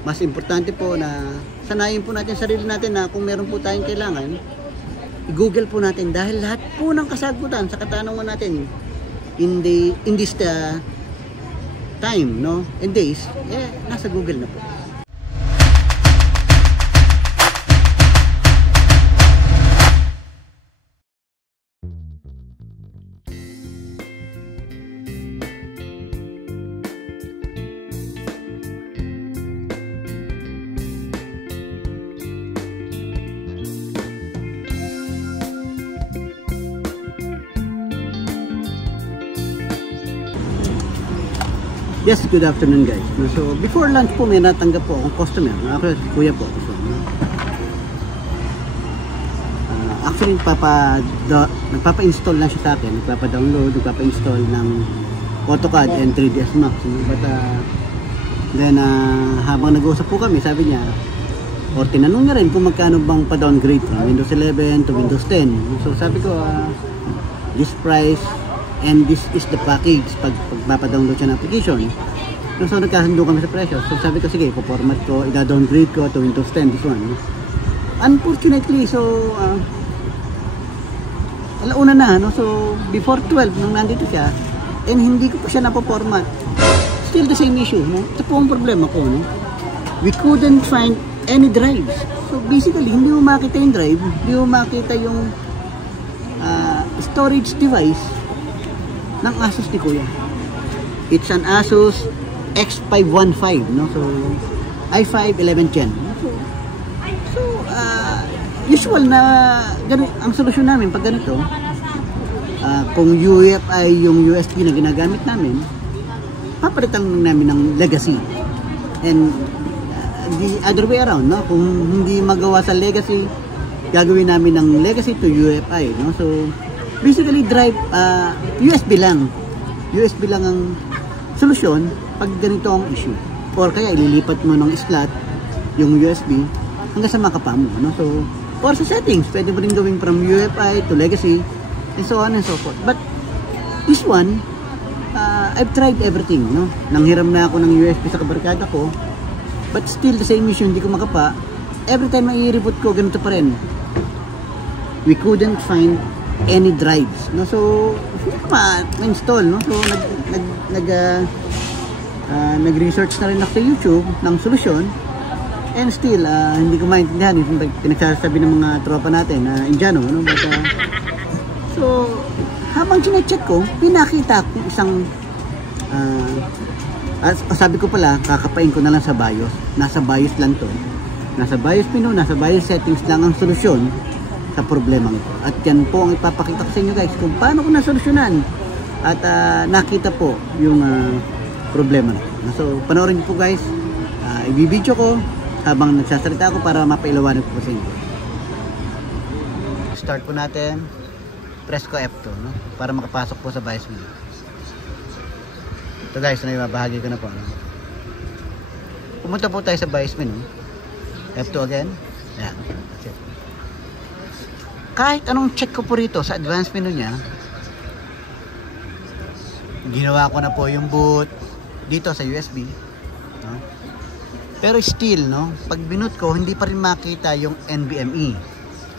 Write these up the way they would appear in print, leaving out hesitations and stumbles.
mas importante po na sanayin po natin sarili natin na kung meron po tayong kailangan, i-google po natin dahil lahat po ng kasagutan sa katanungan natin in this time, no, and days, nasa Google na po. Yes, good afternoon guys. So before lunch po may natanggap po akong customer. Actually, kuya po. So, actually nagpapa-install lang siya sa akin. Nagpapa-download, nagpapa-install ng AutoCAD and 3ds Max. But then habang nag-uusap po kami, sabi niya, or tinanong niya rin kung magkano bang pa-downgrade from Windows 11 to Windows 10. So sabi ko, this price and this is the package pag mapadownload siya ng application. So nagkasundo kami sa presyo. So sabi ko, sige, po-format ko, ida-downgrade ko to Windows 10, this one. Unfortunately, so alauna na, no? So before 12 nung nandito siya, and hindi ko pa siya napo-format. Still the same issue, no? Ito po ang problema ko, no? We couldn't find any drives. So basically, hindi mo makita yung drive, hindi mo makita yung storage device ng Asus ni Kuya. It's an Asus X515, no? So i5 11th gen. So usual na ganun ang solusyon namin pag ganito. Kung UEFI yung USB na ginagamit namin, papalitan namin ng legacy. And the other way around, no? Kung hindi magawa sa legacy, gagawin namin ng legacy to UEFI, no? So basically drive USB lang ang solusyon pag ganito ang issue, or kaya ililipat mo ng slot yung USB hanggang sa makapa mo, no? So or sa settings pwede mo rin gawin from UEFI to legacy and so on and so forth. But this one, I've tried everything, no? Nanghiram na ako ng USB sa kabarkada ko, but still the same issue, hindi ko makapa. Every time na i-reboot ko, ganito pa rin. We couldn't find any drives, no? So hindi ko ma-install, no? So nag-research na rin ako sa YouTube ng solusyon, and still hindi ko maintindihan yung pinagsasabi ng mga tropa natin na Indiano, no? But, so habang chine-check ko, pinakita ko isang sabi ko pala, kakapain ko na lang sa BIOS. Nasa BIOS lang to, nasa BIOS menu, nasa BIOS settings lang ang solusyon sa problemang ito. At yan po ang ipapakita ko sa inyo guys kung paano ko nasolusyonan at nakita po yung problema na ito. So panoorin niyo po guys, i-video ko habang nagsasalita ako para mapailawanan ko sa inyo. Start po natin, press ko F2, no? Para makapasok po sa BIOS menu. Ito guys, naibabahagi ko na po, no? Pumunta po tayo sa BIOS menu, F2 again. Ayan, that's it. Kahit anong check ko po rito sa advanced menu niya, ginawa ko na po yung boot dito sa USB, no? Pero still, no, pag binut ko, hindi pa rin makita yung NVMe.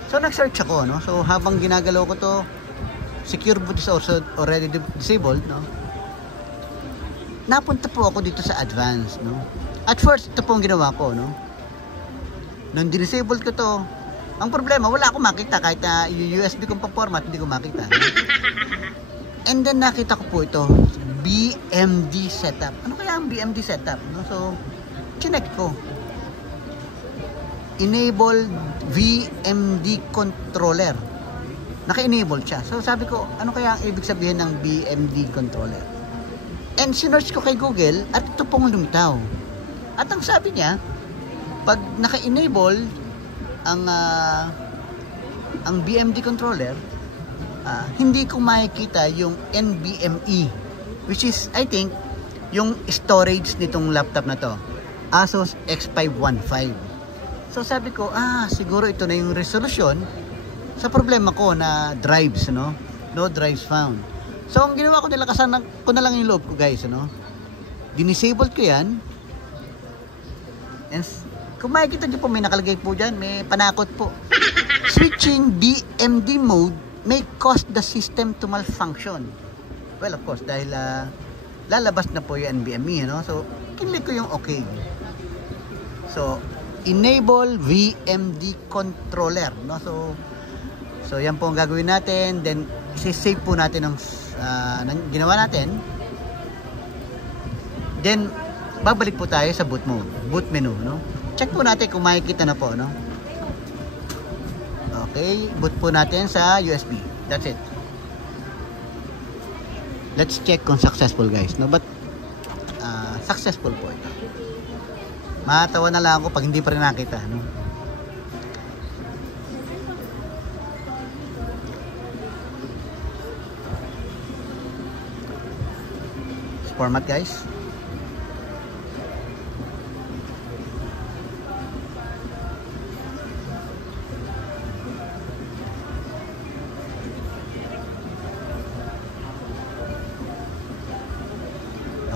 So nag-search ako, no? So habang ginagalaw ko to, secure boot is also already disabled, no? Napunta po ako dito sa advanced, no? At first, ito po ang ginawa ko, no? Nung disable ko to, ang problema, wala akong makita kahit na yung USB kong pa-format, hindi ko makita. And then nakita ko po ito, BMD setup. Ano kaya ang BMD setup, no? So chinek ko, enable VMD controller. Naka-enable siya. So sabi ko, ano kaya ang ibig sabihin ng BMD controller? And sinearch ko kay Google at ito pong lumitaw. At ang sabi niya, pag naka-enable ang BMD controller, hindi ko makikita yung NVMe, which is I think yung storage nitong laptop na to, Asus X515. So sabi ko, siguro ito na yung resolution sa problema ko na drives, no? No drives found. So ang ginawa ko, nilakasan ko na lang yung loob ko guys, no? Dinisable ko yan. And kung makikita nyo po, may nakalagay po dyan, may panakot po. Switching BMD mode may cause the system to malfunction. Well, of course, dahil lalabas na po yung NVMe, no? So, kinlik ko yung okay. So, enable VMD controller, no? So yan po ang gagawin natin. Then, isi-save po natin ang ginawa natin. Then, babalik po tayo sa boot mode, boot menu, no? Check po natin kung makikita na po, no? Okay, boot po natin sa USB. That's it. Let's check kung successful, guys, no? But successful po ito. Matawa na lang ako pag hindi pa rin nakita, no? Format, guys.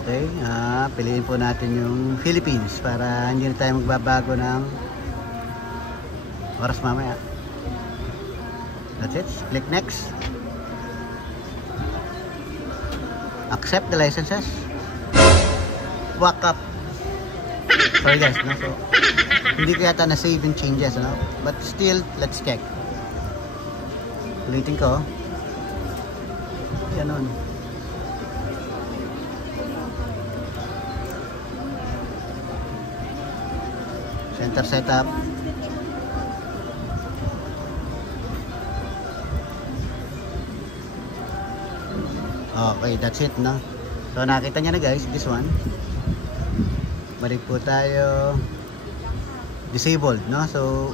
Okay, piliin po natin yung Philippines para hindi na tayo magbabago ng oras mamaya. That's it. Click next. Accept the licenses. Walk up. Sorry guys, no? So, hindi ko yata na-save yung changes, no? But still, let's check. Ulitin ko. Yan nun. Center setup. Okay, that's it, no? So, nakita niya na guys, this one. Balik po tayo. Disabled, no? So,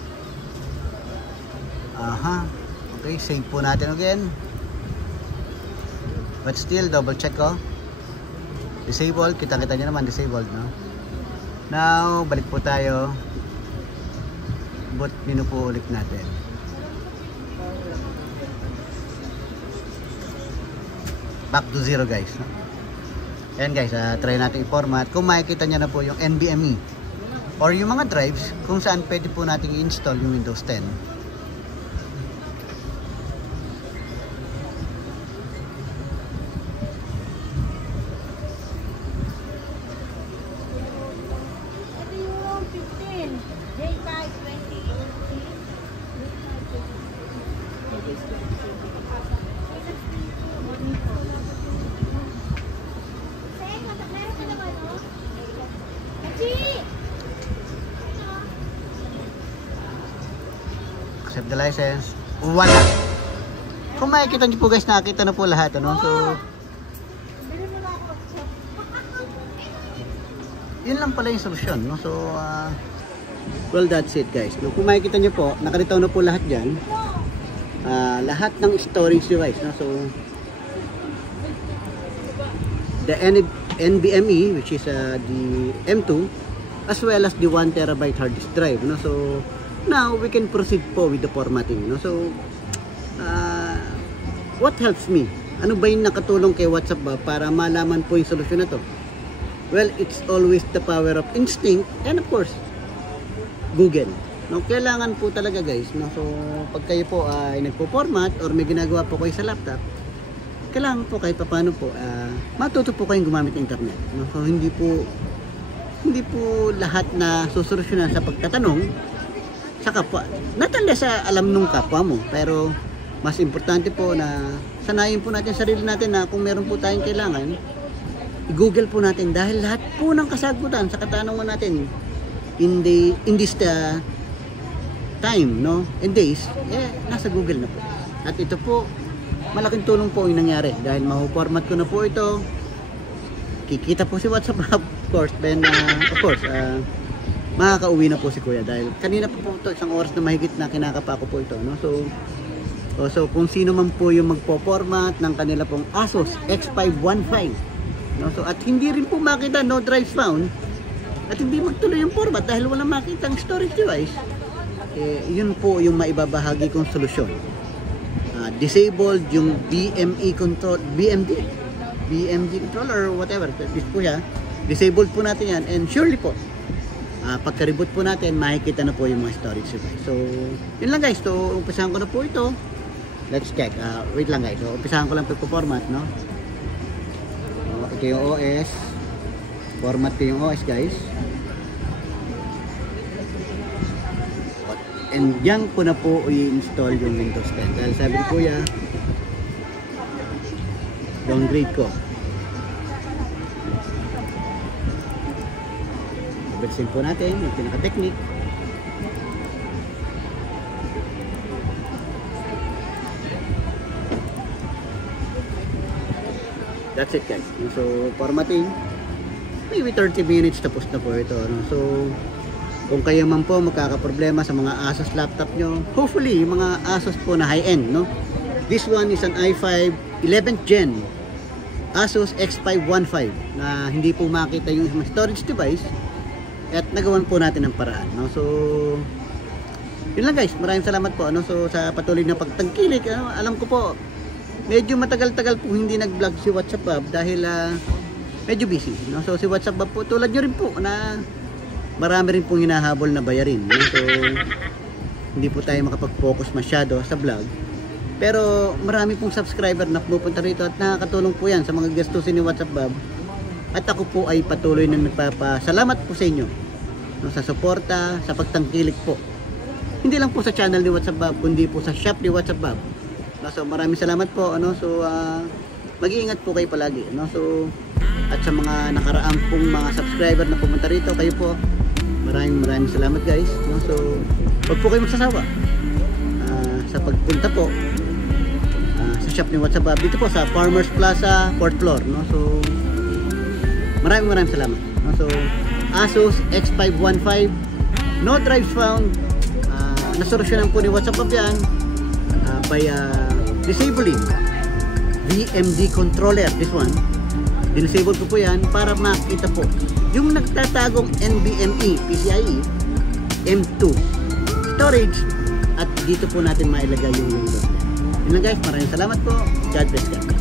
okay, save po natin again. But still, double check ko. Disabled, kita-kita niya naman, disabled, no? Now, balik po tayo. Boot menu po ulit natin. Back to zero, guys. Ayan guys, try natin i-format. Kung makikita nyo na po yung NVMe or yung mga drives kung saan pwede po natin i-install yung Windows 10. Accept the license. Wala. Kung makikita nyo po guys, nakakita na po lahat, ano? So, yun lang pala yung solusyon, no? So, well, that's it guys, no? Kung makikita nyo po, nakalitaw na po lahat dyan. Lahat ng storage device, no? So, the NVMe, which is the M2, as well as the 1 terabyte hard disk drive, no? So, now we can proceed po with the formatting, no? So, what helps me? Ano ba yung nakatulong kay WhatsApp ba para malaman po yung solusyon na to? Well, it's always the power of instinct and of course, Google. No, kailangan po talaga guys, no? So, pag kayo po ay nagpo-format or may ginagawa po kayo sa laptop, kailangan po kahit paano po matuto po kayong gumamit ng internet, no? So, hindi po lahat na susolusyonan sa pagtatanong sa kapwa. Natanda sa alam nung kapwa mo, pero mas importante po na sanayin po natin sarili natin na kung meron po tayong kailangan, i-google po natin dahil lahat po ng kasagutan sa katanungan natin in this time, no, and days, nasa Google na po. At ito po, malaking tulong po yung nangyari dahil ma-format ko na po ito. Kikita po si WhatsApp of course, then of course, makakauwi na po si Kuya dahil kanina po ito, isang oras na mahigit na kinakapa ko po ito, no? So kung sino man po yung magpo-format ng kanila pong Asus X515, no? So at hindi rin po makita no drives found at hindi magtuloy yung format dahil wala makitang storage device, yun po yung maibabahagi kong solusyon. Disabled yung BMD controller or whatever, this po siya, disabled po natin yan and surely po pagka-reboot po natin, makikita na po yung mga storage device. So, yun lang guys. So, umpisahan ko na po ito. Let's check. Wait lang guys. So, umpisahan ko lang po format, no? So, ito yung OS. Format ko yung OS guys. And yan ko na po i-install yung Windows 10. Dahil sabi ko kuya, downgrade ko. Ibilsin po natin yung pinaka-technique. That's it guys. So formatting, maybe 30 minutes tapos na po ito. No? So kung kayo man po magkakaproblema sa mga Asus laptop nyo, hopefully yung mga Asus po na high-end, no? This one is an i5 11th gen Asus X515 na hindi po makita yung storage device at nagawan po natin ng paraan, no? So yun lang guys, maraming salamat po, no? So sa patuloy na pagtangkilik, alam ko po medyo matagal-tagal po hindi nag-vlog si WhatsApp Bob dahil medyo busy, no? So si WhatsApp Bob po tulad nyo rin po na marami rin pong hinahabol na bayarin, no? So hindi po tayo makapag-focus masyado sa vlog. Pero marami pong subscriber na pupunta rito at nakakatulong po yan sa mga gastusin ni WhatsApp Bob. At ako po ay patuloy na nagpapasalamat po sa inyo, no, sa suporta, sa pagtangkilik po. Hindi lang po sa channel ni WhatsApp Bob, kundi po sa shop ni WhatsApp Bob. No, so maraming salamat po, ano. So mag-iingat po kayo palagi, no. So at sa mga nakaraan pong mga subscriber na pumunta rito, kayo po, maraming salamat guys, no. So huwag po kayo magsasawa sa pagpunta po sa shop ni WhatsApp Bob dito po sa Farmers Plaza 4th floor, no. So maraming salamat, no? So Asus X515, no drive found. Nasolusyonan po ni WhatsApp Bob yan by disabling VMD controller. This one, disable po yan para makita po yung nagtatagong NVMe PCIe M2 storage at dito po natin mailagay yung Windows. Yun lang guys, maraming salamat po. God bless you.